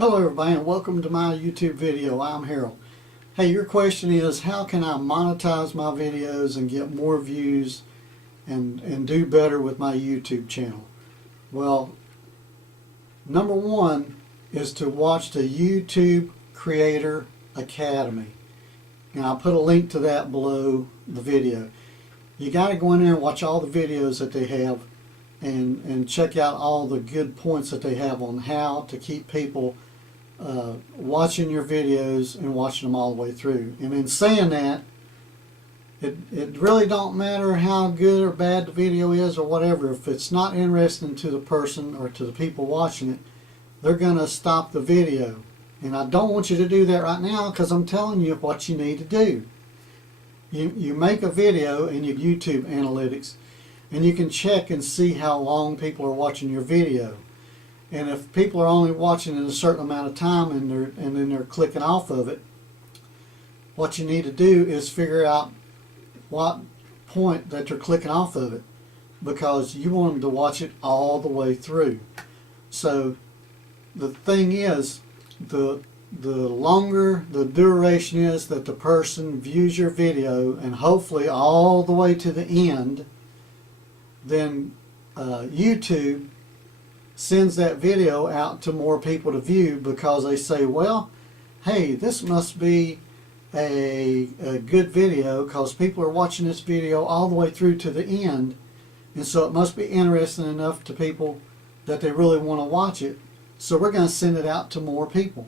Hello everybody and welcome to my YouTube video. I'm Harold. Hey, your question is, how can I monetize my videos and get more views and do better with my YouTube channel? Well, number one is to watch the YouTube Creator Academy. And I'll put a link to that below the video. You got to go in there and watch all the videos that they have and check out all the good points that they have on how to keep people watching your videos and watching them all the way through. And in saying that, it really don't matter how good or bad the video is or whatever. If it's not interesting to the person or to the people watching it, they're going to stop the video. And I don't want you to do that right now, because I'm telling you what you need to do. You make a video in your YouTube analytics, and you can check and see how long people are watching your video. And if people are only watching in a certain amount of time and then they're clicking off of it, what you need to do is figure out what point that they're clicking off of it, because you want them to watch it all the way through. So the thing is, the longer the duration is that the person views your video, and hopefully all the way to the end, then YouTube sends that video out to more people to view, because they say, well, hey, this must be a good video because people are watching this video all the way through to the end, and so it must be interesting enough to people that they really want to watch it, so we're going to send it out to more people.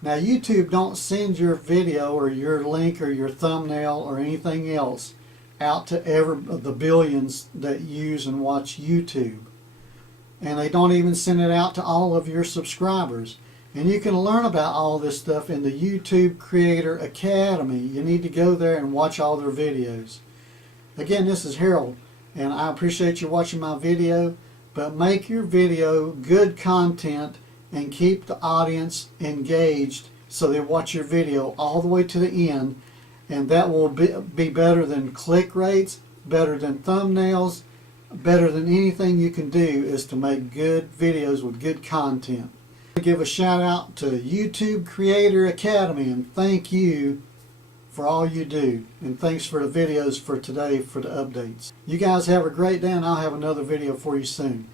Now, YouTube don't send your video or your link or your thumbnail or anything else out to the billions that use and watch YouTube. And they don't even send it out to all of your subscribers. And you can learn about all this stuff in the YouTube Creator Academy. You need to go there and watch all their videos. Again, this is Harold, and I appreciate you watching my video, but make your video good content and keep the audience engaged so they watch your video all the way to the end, and that will be better than click rates, better than thumbnails, better than anything you can do is to make good videos with good content. I give a shout out to YouTube Creator Academy, and thank you for all you do, and thanks for the videos for today for the updates. You guys have a great day, and I'll have another video for you soon.